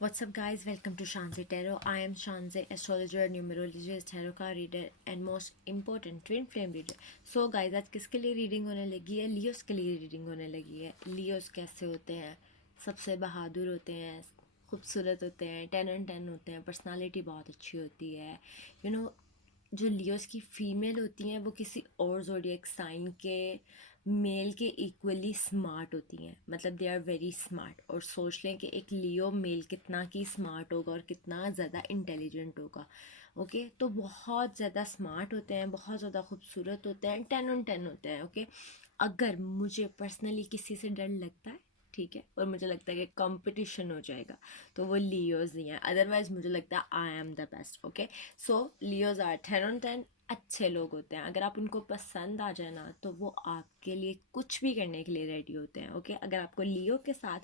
What's up, guys? Welcome to Shanzi Tarot. I am Shanzi, astrologer, numerologist, tarot card reader, and most important, twin flame reader. So, guys, आज किसके लिए reading होने लगी है? Leos के लिए reading होने लगी है. लियोस कैसे होते हैं? सबसे बहादुर होते हैं, खूबसूरत होते हैं, 10 on 10 होते हैं, पर्सनालिटी बहुत अच्छी होती है. यू नो जो लियोस की फीमेल होती हैं वो किसी और ज़ोडिएक साइन के मेल के इक्वली स्मार्ट होती हैं. मतलब दे आर वेरी स्मार्ट. और सोच लें कि एक लियो मेल कितना की स्मार्ट होगा और कितना ज़्यादा इंटेलिजेंट होगा. ओके तो बहुत ज़्यादा स्मार्ट होते हैं, बहुत ज़्यादा खूबसूरत होते हैं, 10 on 10 होते हैं. ओके अगर मुझे पर्सनली किसी से डर लगता है, ठीक है, और मुझे लगता है कि कंपटीशन हो जाएगा, तो वो लियोज नहीं है. अदरवाइज मुझे लगता है I am the best. Okay so Leos are 10 on 10 अच्छे लोग होते हैं. अगर आप उनको पसंद आ जाए ना तो वो आपके लिए कुछ भी करने के लिए रेडी होते हैं. ओके अगर आपको लियो के साथ,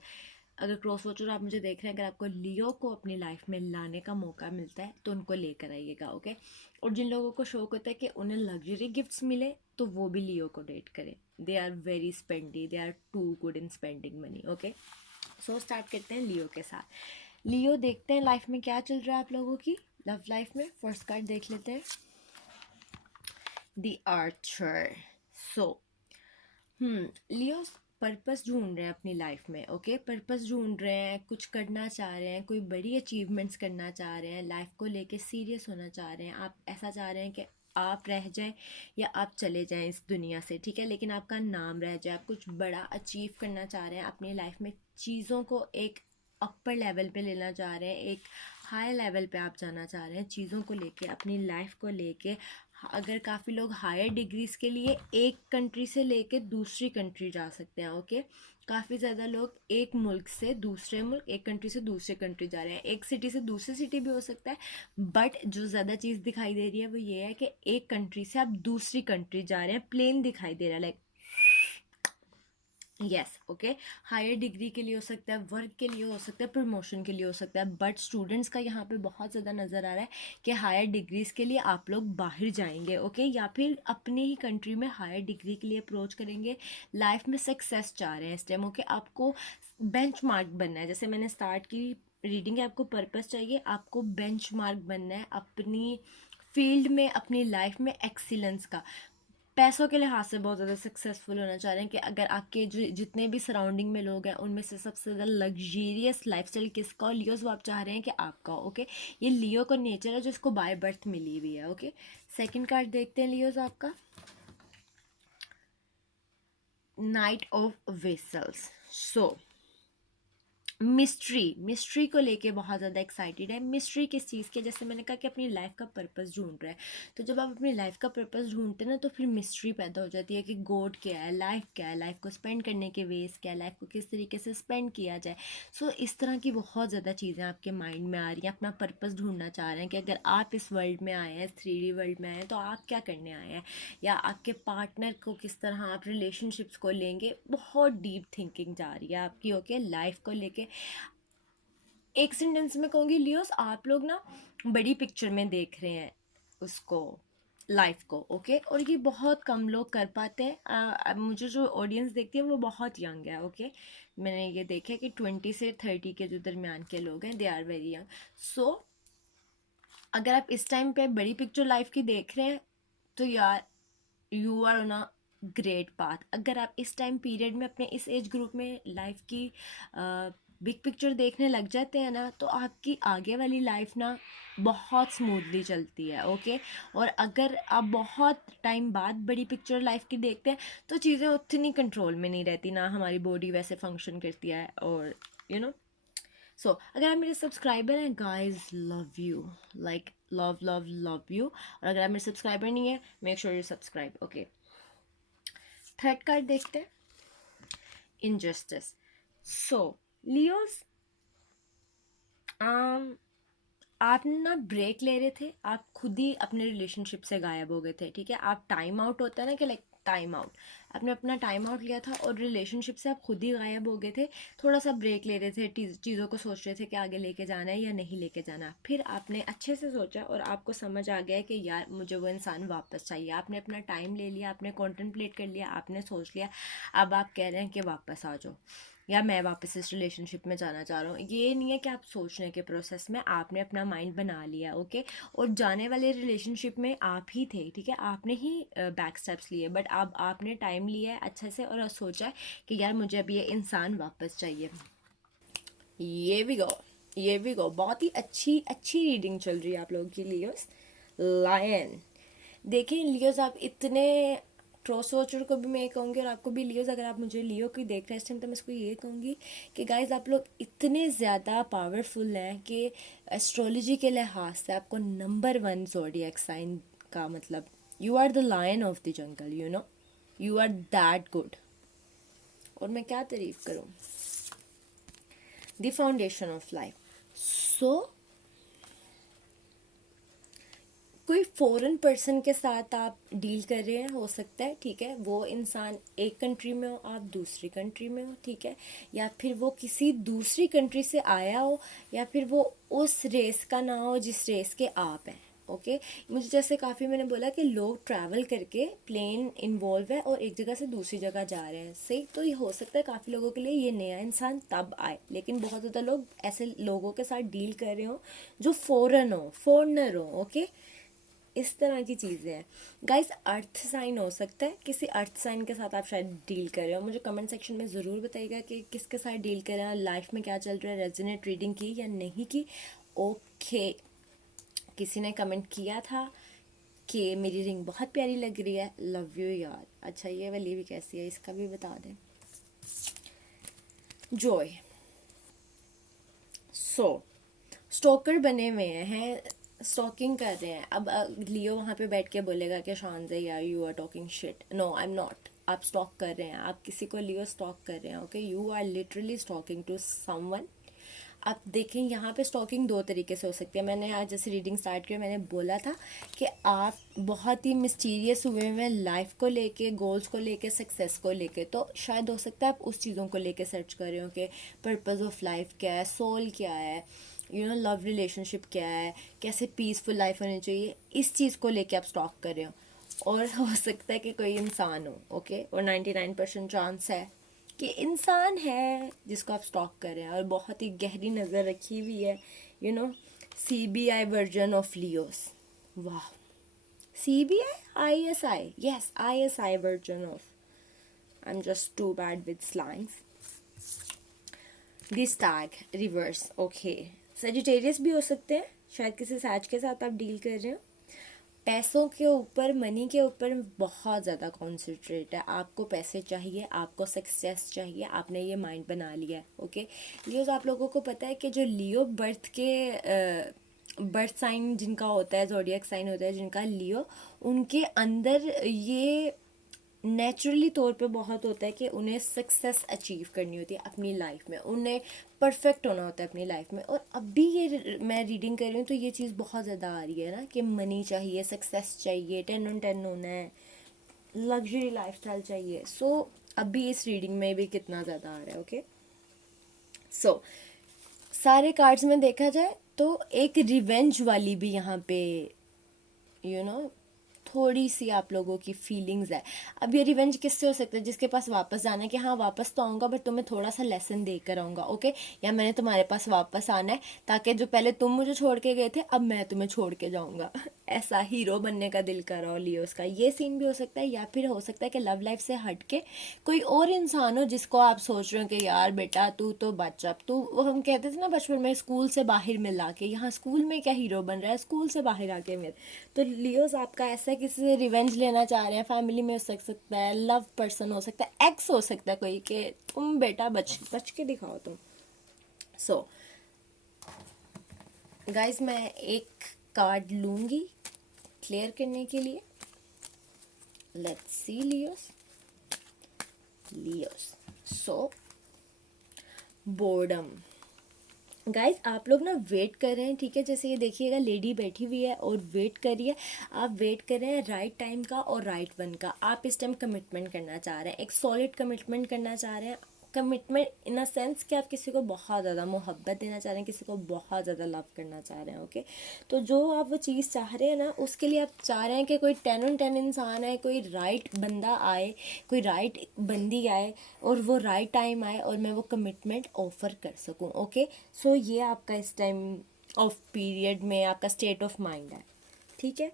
अगर क्रॉस वॉचर आप मुझे देख रहे हैं, अगर आपको लियो को अपनी लाइफ में लाने का मौका मिलता है तो उनको लेकर आइएगा. ओके और जिन लोगों को शौक होता है कि उन्हें लग्जरी गिफ्ट्स मिले तो वो भी लियो को डेट करें. They are very spendy, they are too good in spending money. Okay so start करते हैं लियो के साथ. लियो देखते हैं लाइफ में क्या चल रहा है आप लोगों की लव लाइफ में. फर्स्ट कार्ड देख लेते हैं, the Archer. So Leo purpose ढूंढ रहे हैं अपनी लाइफ में. ओके पर्पस ढूंढ रहे हैं, कुछ करना चाह रहे हैं, कोई बड़ी अचीवमेंट्स करना चाह रहे हैं, लाइफ को लेके सीरियस होना चाह रहे हैं. आप ऐसा चाह रहे हैं कि आप रह जाएं या आप चले जाएं इस दुनिया से, ठीक है, लेकिन आपका नाम रह जाए. आप कुछ बड़ा अचीव करना चाह रहे हैं अपनी लाइफ में, चीज़ों को एक अपर लेवल पे लेना चाह रहे हैं, एक हाई लेवल पे आप जाना चाह रहे हैं चीज़ों को लेके, अपनी लाइफ को लेके. अगर काफ़ी लोग हायर डिग्रीज़ के लिए एक कंट्री से लेके दूसरी कंट्री जा सकते हैं. ओके काफ़ी ज़्यादा लोग एक मुल्क से दूसरे मुल्क, एक कंट्री से दूसरे कंट्री जा रहे हैं. एक सिटी से दूसरी सिटी भी हो सकता है, बट जो ज़्यादा चीज़ दिखाई दे रही है वो ये है कि एक कंट्री से आप दूसरी कंट्री जा रहे हैं. प्लेन दिखाई दे रहा है, like yes. Okay higher degree के लिए हो सकता है, वर्क के लिए हो सकता है, प्रमोशन के लिए हो सकता है, बट स्टूडेंट्स का यहाँ पे बहुत ज़्यादा नज़र आ रहा है कि हायर डिग्रीज़ के लिए आप लोग बाहर जाएंगे. ओके या फिर अपनी ही कंट्री में हायर डिग्री के लिए अप्रोच करेंगे. लाइफ में सक्सेस चाह रहे हैं इस टाइम. ओके आपको बेंचमार्क बनना है. जैसे मैंने स्टार्ट की रीडिंग है, आपको पर्पस चाहिए, आपको बेंचमार्क बनना है अपनी फील्ड में, अपनी लाइफ में एक्सीलेंस का. पैसों के लिहाज से बहुत ज़्यादा सक्सेसफुल होना चाह रहे हैं कि अगर आपके जो जितने भी सराउंडिंग में लोग हैं उनमें से सबसे ज़्यादा लग्जीरियस लाइफस्टाइल किसका हो, लियोस वो आप चाह रहे हैं कि आपका. ओके ये लियो का नेचर है जो इसको बाय बर्थ मिली हुई है. ओके सेकंड कार्ड देखते हैं लियोस आपका, night of vessels. So mystery को लेके बहुत ज़्यादा एक्साइटेड है. मिस्ट्री किस चीज़ की? जैसे मैंने कहा कि अपनी लाइफ का पर्पस ढूंढ रहे हैं, तो जब आप अपनी लाइफ का पर्पस ढूंढते हैं ना तो फिर मिस्ट्री पैदा हो जाती है कि गोड क्या है, लाइफ को स्पेंड करने के वेज क्या है, लाइफ को किस तरीके से स्पेंड किया जाए. सो इस तरह की बहुत ज़्यादा चीज़ें आपके माइंड में आ रही हैं. अपना पर्पस ढूंढना चाह रहे हैं कि अगर आप इस वर्ल्ड में आए हैं, इस 3D वर्ल्ड में आए हैं, तो आप क्या करने आए हैं, या आपके पार्टनर को किस तरह आप रिलेशनशिप्स को लेंगे. बहुत डीप थिंकिंग जा रही है आपकी. ओके लाइफ को लेके एक सेंटेंस में कहूँगी लियोस आप लोग ना बड़ी पिक्चर में देख रहे हैं उसको, लाइफ को. ओके और ये बहुत कम लोग कर पाते हैं. मुझे जो ऑडियंस देखती है वो बहुत यंग है. ओके मैंने ये देखा है कि 20 से 30 के जो दरमियान के लोग हैं दे आर वेरी यंग. सो अगर आप इस टाइम पे बड़ी पिक्चर लाइफ की देख रहे हैं तो यार you are on a great path. अगर आप इस टाइम पीरियड में अपने इस एज ग्रुप में लाइफ की बिग पिक्चर देखने लग जाते हैं ना तो आपकी आगे वाली लाइफ ना बहुत स्मूथली चलती है. ओके और अगर आप बहुत टाइम बाद बड़ी पिक्चर लाइफ की देखते हैं तो चीज़ें उतनी कंट्रोल में नहीं रहती ना, हमारी बॉडी वैसे फंक्शन करती है. और यू नो सो अगर आप मेरे सब्सक्राइबर हैं guys, love you, like love love love you. और अगर आप मेरे सब्सक्राइबर नहीं है, make sure you subscribe. Okay third card देखते हैं, इनजस्टिस. सो लियोस आप ना ब्रेक ले रहे थे, आप खुद ही अपने रिलेशनशिप से गायब हो गए थे. ठीक है आप टाइम आउट होता है ना कि लाइक टाइम आउट, आपने अपना टाइम आउट लिया था और रिलेशनशिप से आप खुद ही गायब हो गए थे. थोड़ा सा ब्रेक ले रहे थे, चीज़ों को सोच रहे थे कि आगे लेके जाना है या नहीं लेके जाना. फिर आपने अच्छे से सोचा और आपको समझ आ गया कि यार मुझे वो इंसान वापस चाहिए. आपने अपना टाइम ले लिया, आपने कॉन्टेम्पलेट कर लिया, आपने सोच लिया, अब आप कह रहे हैं कि वापस आ जाओ. या मैं वापस इस रिलेशनशिप में जाना चाह रहा हूँ। ये नहीं है कि आप सोचने के प्रोसेस में आपने अपना माइंड बना लिया, ओके। और जाने वाले रिलेशनशिप में आप ही थे, ठीक है, आपने ही बैक स्टेप्स लिए, बट अब आपने टाइम लिया है अच्छे से और सोचा है कि यार मुझे अब ये इंसान वापस चाहिए। ये भी गो बहुत ही अच्छी अच्छी रीडिंग चल रही है आप लोगों की लियोस। लायन, देखें लियोस, आप इतने क्रॉस वॉचर को भी मैं ये कहूँगी और आपको भी लियोस, अगर आप मुझे लियो की देख रहे हैं इस टाइम, तो मैं इसको ये कहूँगी कि गाइज आप लोग इतने ज़्यादा पावरफुल हैं कि एस्ट्रोलॉजी के लिहाज से आपको नंबर 1 ज़ोडिएक साइन का मतलब, you are the lion of the jungle, you know, you are that good. और मैं क्या तारीफ करूँ, the foundation of life. So कोई फॉरेन पर्सन के साथ आप डील कर रहे हैं, हो सकता है, ठीक है, वो इंसान एक कंट्री में हो, आप दूसरी कंट्री में हो, ठीक है, या फिर वो किसी दूसरी कंट्री से आया हो, या फिर वो उस रेस का ना हो जिस रेस के आप हैं, ओके। मुझे जैसे काफ़ी मैंने बोला कि लोग ट्रैवल करके प्लेन इन्वॉल्व है और एक जगह से दूसरी जगह जा रहे हैं, सही, तो ये हो सकता है काफ़ी लोगों के लिए ये नया इंसान तब आए, लेकिन बहुत ज़्यादा लोग ऐसे लोगों के साथ डील कर रहे हो जो फॉरनर हो, ओके। इस तरह की चीज़ें हैं गाइस। अर्थ साइन हो सकता है, किसी अर्थ साइन के साथ आप शायद डील कर रहे हो। मुझे कमेंट सेक्शन में ज़रूर बताइएगा कि किसके साथ डील कर रहे हैं, लाइफ में क्या चल रहा है, रेजोनेट रीडिंग की या नहीं की, ओके। किसी ने कमेंट किया था कि मेरी रिंग बहुत प्यारी लग रही है, लव यू यार। अच्छा, ये वाली भी कैसी है, इसका भी बता दें। जॉय, सो स्टॉकर बने हुए हैं, स्टॉकिंग कर रहे हैं। अब लियो वहाँ पे बैठ के बोलेगा कि शानजे यार you are talking shit, no I am not. आप स्टॉक कर रहे हैं, आप किसी को लियो स्टॉक कर रहे हैं, okay, you are literally stalking to someone. आप देखें यहाँ पे स्टॉकिंग दो तरीके से हो सकती है। मैंने आज जैसे रीडिंग स्टार्ट किया, मैंने बोला था कि आप बहुत ही मिस्टीरियस हुए हैं लाइफ को लेके, गोल्स को लेके, सक्सेस को लेके, तो शायद हो सकता है आप उस चीज़ों को लेके सर्च कर रहे हो कि पर्पस ऑफ लाइफ क्या है, सोल क्या है, यू नो, लव रिलेशनशिप क्या है, कैसे पीसफुल लाइफ होनी चाहिए, इस चीज़ को लेके आप स्टॉक कर रहे हो। और हो सकता है कि कोई इंसान हो, ओके, और 99% चांस है कि इंसान है जिसको आप स्टॉक कर रहे हैं, और बहुत ही गहरी नज़र रखी हुई है, you know, CBI version of Leos. वाह, CBI, ISI, yes, ISI version of, I am just too bad with slangs. This tag reverse, okay, Sagittarius भी हो सकते हैं, शायद किसी सैज के साथ आप डील कर रहे हो। पैसों के ऊपर, मनी के ऊपर बहुत ज़्यादा कॉन्सेंट्रेट है, आपको पैसे चाहिए, आपको सक्सेस चाहिए, आपने ये माइंड बना लिया है, ओके। लियोज, आप लोगों को पता है कि जो लियो बर्थ साइन जिनका होता है, ज़ोडिएक साइन होता है जिनका लियो, उनके अंदर ये नेचुरली तौर पे बहुत होता है कि उन्हें सक्सेस अचीव करनी होती है अपनी लाइफ में, उन्हें परफेक्ट होना होता है अपनी लाइफ में। और अब भी ये मैं रीडिंग कर रही हूँ तो ये चीज़ बहुत ज़्यादा आ रही है ना कि मनी चाहिए, सक्सेस चाहिए, 10 on 10 होना है, लग्जरी लाइफस्टाइल चाहिए। सो अब भी इस रीडिंग में भी कितना ज़्यादा आ रहा है, ओके। सो सारे कार्ड्स में देखा जाए तो एक रिवेंज वाली भी यहाँ पे, यू नो, थोड़ी सी आप लोगों की फीलिंग्स है। अब ये रिवेंज किससे हो सकता है, जिसके पास वापस जाना है कि हाँ वापस तो आऊँगा बट तुम्हें थोड़ा सा लेसन देकर आऊँगा, ओके, या मैंने तुम्हारे पास वापस आना है ताकि जो पहले तुम मुझे छोड़ के गए थे अब मैं तुम्हें छोड़ के जाऊँगा। ऐसा हीरो बनने का दिल कर रहा हो लियोस का, ये सीन भी हो सकता है। या फिर हो सकता है कि लव लाइफ से हट के कोई और इंसान हो जिसको आप सोच रहे हो कि यार बेटा तू तो बच, अब तू, वो हम कहते थे ना बचपन में, स्कूल से बाहर मिला के, यहाँ स्कूल में क्या हीरो बन रहा है, स्कूल से बाहर आके मिल। तो लियोस आपका ऐसा किसी से रिवेंज लेना चाह रहे हैं, फैमिली में हो सकता है, लव पर्सन हो सकता है, एक्स हो सकता है कोई, कि तुम बेटा बच बच के दिखाओ तुम। सो गाइज, मैं एक कार्ड लूंगी क्लियर करने के लिए। Let's see Leos. So boredom, guys आप लोग ना वेट कर रहे हैं, ठीक है, जैसे ये देखिएगा लेडी बैठी हुई है और वेट कर रही है। आप वेट कर रहे हैं राइट टाइम का और राइट वन का। आप इस टाइम कमिटमेंट करना चाह रहे हैं, एक सॉलिड कमिटमेंट करना चाह रहे हैं, कमिटमेंट इन अ सेंस कि आप किसी को बहुत ज़्यादा मोहब्बत देना चाह रहे हैं, किसी को बहुत ज़्यादा लव करना चाह रहे हैं, ओके। तो जो आप वो चीज़ चाह रहे हैं ना, उसके लिए आप चाह रहे हैं कि कोई 10 on 10 इंसान आए, कोई राइट बंदा आए, कोई राइट बंदी आए, और वो राइट टाइम आए और मैं वो कमिटमेंट ऑफर कर सकूँ, ओके। सो ये आपका इस टाइम ऑफ पीरियड में आपका स्टेट ऑफ माइंड है, ठीक है।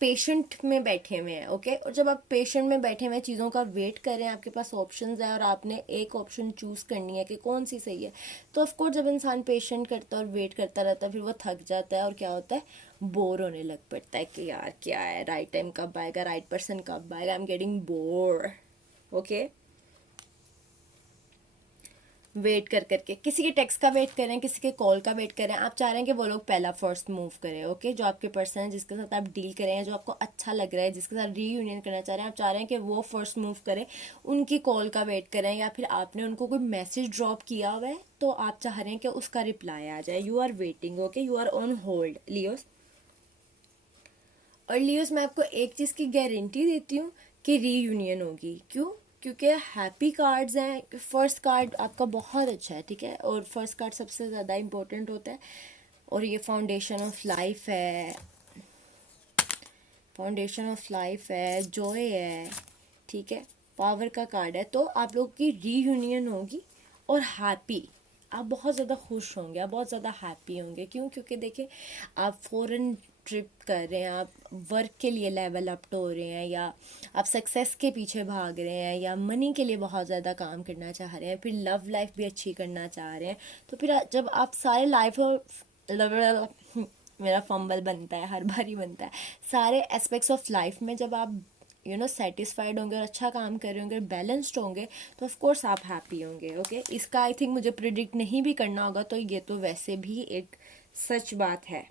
पेशेंट में बैठे हुए हैं, ओके। और जब आप पेशेंट में बैठे हुए चीज़ों का वेट कर रहे हैं, आपके पास ऑप्शंस है और आपने एक ऑप्शन चूज़ करनी है कि कौन सी सही है, तो ऑफकोर्स जब इंसान पेशेंट करता है और वेट करता रहता है, फिर वो थक जाता है और क्या होता है, बोर होने लग पड़ता है कि यार क्या है, राइट टाइम कब आएगा, राइट पर्सन कब आएगा, I am getting bore, okay. Wait कर करके किसी के टेक्स्ट का वेट कर रहे हैं, किसी के कॉल का वेट कर रहे हैं, आप चाह रहे हैं कि वो लोग पहला फर्स्ट मूव करें, ओके। जो आपके पर्सन है, जिसके साथ आप डील कर रहे हैं, जो आपको अच्छा लग रहा है, जिसके साथ रीयूनियन करना चाह रहे हैं, आप चाह रहे हैं कि वो फर्स्ट मूव करें, उनकी कॉल का वेट करें, या फिर आपने उनको कोई मैसेज ड्रॉप किया हुआ है तो आप चाह रहे हैं कि उसका रिप्लाई आ जाए, you are waiting, okay, you are on hold Leos. और लियोस, मैं आपको एक चीज़ की गारंटी देती हूँ कि रीयूनियन होगी। क्यों? क्योंकि हैप्पी कार्ड्स हैं, फर्स्ट कार्ड आपका बहुत अच्छा है, ठीक है, और फर्स्ट कार्ड सबसे ज़्यादा इम्पोर्टेंट होता है, और ये फाउंडेशन ऑफ लाइफ है, फाउंडेशन ऑफ लाइफ है, जॉय है, ठीक है, पावर का कार्ड है। तो आप लोग की रीयूनियन होगी और हैप्पी, आप बहुत ज़्यादा खुश होंगे, आप बहुत ज़्यादा हैप्पी होंगे। क्यों? क्योंकि देखिए, आप फॉरेन ट्रिप कर रहे हैं, आप वर्क के लिए लेवल अप हो रहे हैं, या आप सक्सेस के पीछे भाग रहे हैं, या मनी के लिए बहुत ज़्यादा काम करना चाह रहे हैं, फिर लव लाइफ भी अच्छी करना चाह रहे हैं। तो फिर जब आप सारे लाइफ और मेरा फंबल बनता है, हर बार ही बनता है, सारे एस्पेक्ट्स ऑफ लाइफ में जब आप सेटिस्फाइड होंगे और अच्छा काम कर रहे होंगे, बैलेंस्ड होंगे, तो ऑफ कोर्स आप हैप्पी होंगे, ओके। इसका आई थिंक मुझे प्रिडिक्ट नहीं भी करना होगा, तो ये तो वैसे भी एक सच बात है।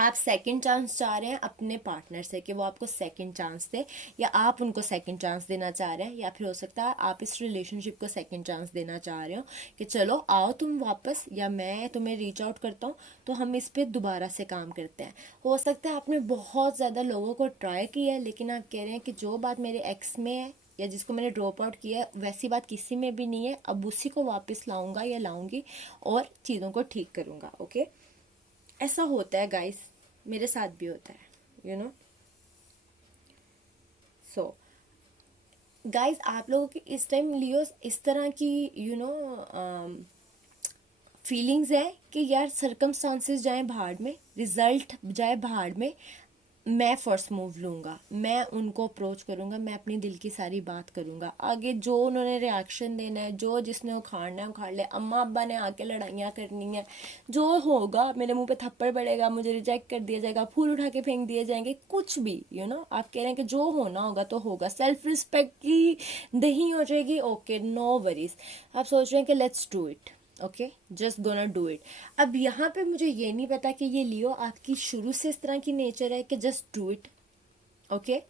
आप सेकंड चांस चाह रहे हैं अपने पार्टनर से कि वो आपको सेकंड चांस दे, या आप उनको सेकंड चांस देना चाह रहे हैं, या फिर हो सकता है आप इस रिलेशनशिप को सेकंड चांस देना चाह रहे हो कि चलो आओ तुम वापस, या मैं तुम्हें रीच आउट करता हूँ, तो हम इस पर दोबारा से काम करते हैं। हो सकता है आपने बहुत ज़्यादा लोगों को ट्राई किया है, लेकिन आप कह रहे हैं कि जो बात मेरे एक्स में है या जिसको मैंने ड्रॉप आउट किया है, वैसी बात किसी में भी नहीं है, अब उसी को वापस लाऊंगा या लाऊंगी और चीज़ों को ठीक करूँगा, ओके। ऐसा होता है गाइस, मेरे साथ भी होता है, यू नो। सो गाइस, आप लोगों की इस टाइम लियो इस तरह की फीलिंग्स है कि यार सर्कमस्टांसेस जाए भाड़ में, रिजल्ट जाए भाड़ में, मैं फर्स्ट मूव लूँगा, मैं उनको अप्रोच करूँगा, मैं अपनी दिल की सारी बात करूँगा, आगे जो उन्होंने रिएक्शन देना है, जो जिसने उखाड़ना है उखाड़ ले, अम्मा अब्बा ने आके लड़ाइयाँ करनी है, जो होगा, मेरे मुंह पे थप्पड़ पड़ेगा, मुझे रिजेक्ट कर दिया जाएगा, फूल उठा के फेंक दिए जाएंगे, कुछ भी आप कह रहे हैं कि जो होना होगा तो होगा, सेल्फ रिस्पेक्ट की दही हो जाएगी, ओके, नो वरीज। आप सोच रहे हैं कि let's do it, okay, just gonna do it. अब यहाँ पे मुझे ये नहीं पता कि ये लियो आपकी शुरू से इस तरह की नेचर है कि जस्ट डू इट, ओके,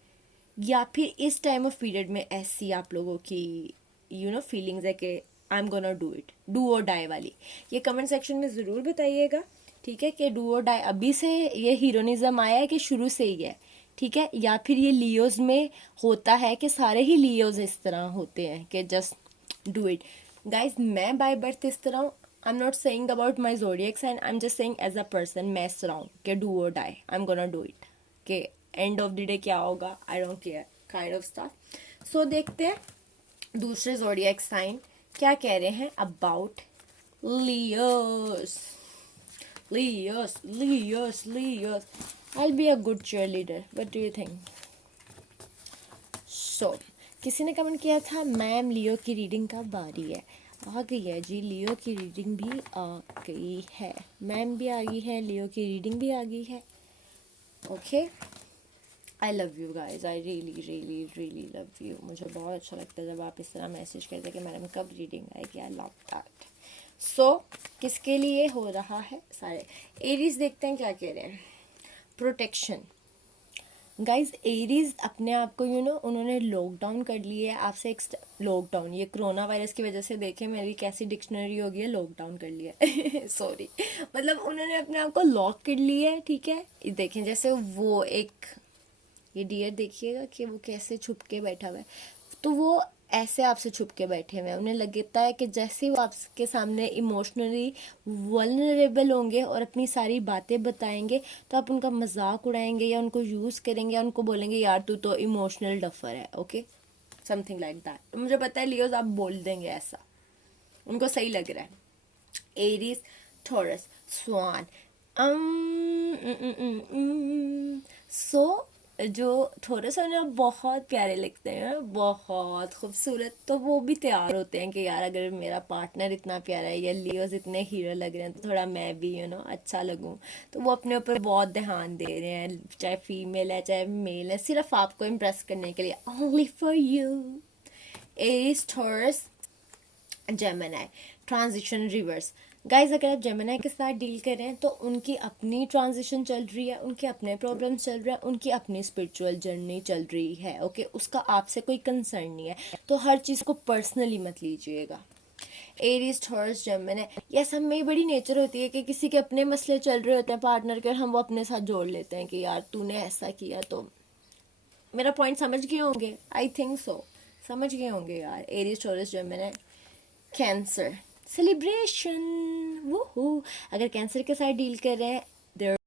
या फिर इस टाइम ऑफ पीरियड में ऐसी आप लोगों की फीलिंग्स है कि आई am gonna do it, do or die वाली। ये कमेंट सेक्शन में ज़रूर बताइएगा, ठीक है, कि डू और डाई अभी से ये हीरोनिज्म आया है कि शुरू से ही है, ठीक है, या फिर ये लियोज में होता है कि सारे ही लियोज इस तरह होते हैं कि जस्ट डू इट। गाइज, मैं बाय बर्थ इस तरह हूँ, I am not saying about my zodiac sign, I am just saying as a person, मैं इस तरह हूँ कि do or die, I am gonna do it, कि एंड ऑफ द डे क्या होगा I don't care kind of stuff. So देखते हैं दूसरे जोडियक साइन क्या कह रहे हैं about Leos. Leos, Leos, Leos, I'll be a good cheerleader. What do you think? So, किसी ने कमेंट किया था मैम लियो की रीडिंग का बारी है। आ गई है जी, लियो की रीडिंग भी आ गई है, मैम भी आ गई है, लियो की रीडिंग भी आ गई है, okay. I love you guys, I really really really love you. मुझे बहुत अच्छा लगता है जब आप इस तरह मैसेज करते हैं कि मैडम कब रीडिंग आएगी, आई लव दैट। सो किसके लिए हो रहा है सारे एरीज, देखते हैं क्या कह रहे हैं। प्रोटेक्शन गाइज, एरीज अपने आप को उन्होंने लॉकडाउन कर लिया है आपसे। एक लॉकडाउन, ये कोरोना वायरस की वजह से देखे मेरी कैसी डिक्शनरी हो गई है, लॉकडाउन कर लिया है सॉरी, मतलब उन्होंने अपने आप को लॉक कर लिया है, ठीक है। देखें जैसे वो एक ये डियर देखिएगा कि वो कैसे छुप के बैठा हुआ है, तो वो ऐसे आपसे छुप के बैठे हुए हैं, उन्हें लगता है कि जैसे ही वो आपके सामने इमोशनली वल्नरेबल होंगे और अपनी सारी बातें बताएंगे तो आप उनका मजाक उड़ाएंगे या उनको यूज़ करेंगे या उनको बोलेंगे यार तू तो इमोशनल डफर है, ओके, समथिंग लाइक दैट। मुझे पता है लियोज आप बोल देंगे ऐसा, उनको सही लग रहा है। एरीज, टॉरस, स्वान, सो जो थोरस है ना बहुत प्यारे लगते हैं, बहुत खूबसूरत, तो वो भी तैयार होते हैं कि यार अगर मेरा पार्टनर इतना प्यारा है या लियोज इतने हीरो लग रहे हैं तो थोड़ा मैं भी अच्छा लगूं। तो वो अपने ऊपर बहुत ध्यान दे रहे हैं, चाहे फीमेल है चाहे मेल है, सिर्फ आपको इम्प्रेस करने के लिए, only for you. Aries, taurus, Gemini, transition reverse. Guys अगर आप जेमिनी के साथ डील कर रहे हैं तो उनकी अपनी ट्रांजिशन चल रही है, उनके अपने प्रॉब्लम्स चल रहे हैं, उनकी अपनी स्पिरिचुअल जर्नी चल रही है, ओके, उसका आपसे कोई कंसर्न नहीं है, तो हर चीज़ को पर्सनली मत लीजिएगा। एरीज, टॉरस, जेमिनी, ये सब में बड़ी नेचर होती है कि किसी के अपने मसले चल रहे होते हैं पार्टनर के और हम वो अपने साथ जोड़ लेते हैं कि यार तूने ऐसा किया। तो मेरा पॉइंट समझ गए होंगे, आई थिंक सो, समझ गए होंगे यार। Aries, taurus, Gemini, cancer, celebration, वो अगर कैंसर के साथ डील कर रहे हैं,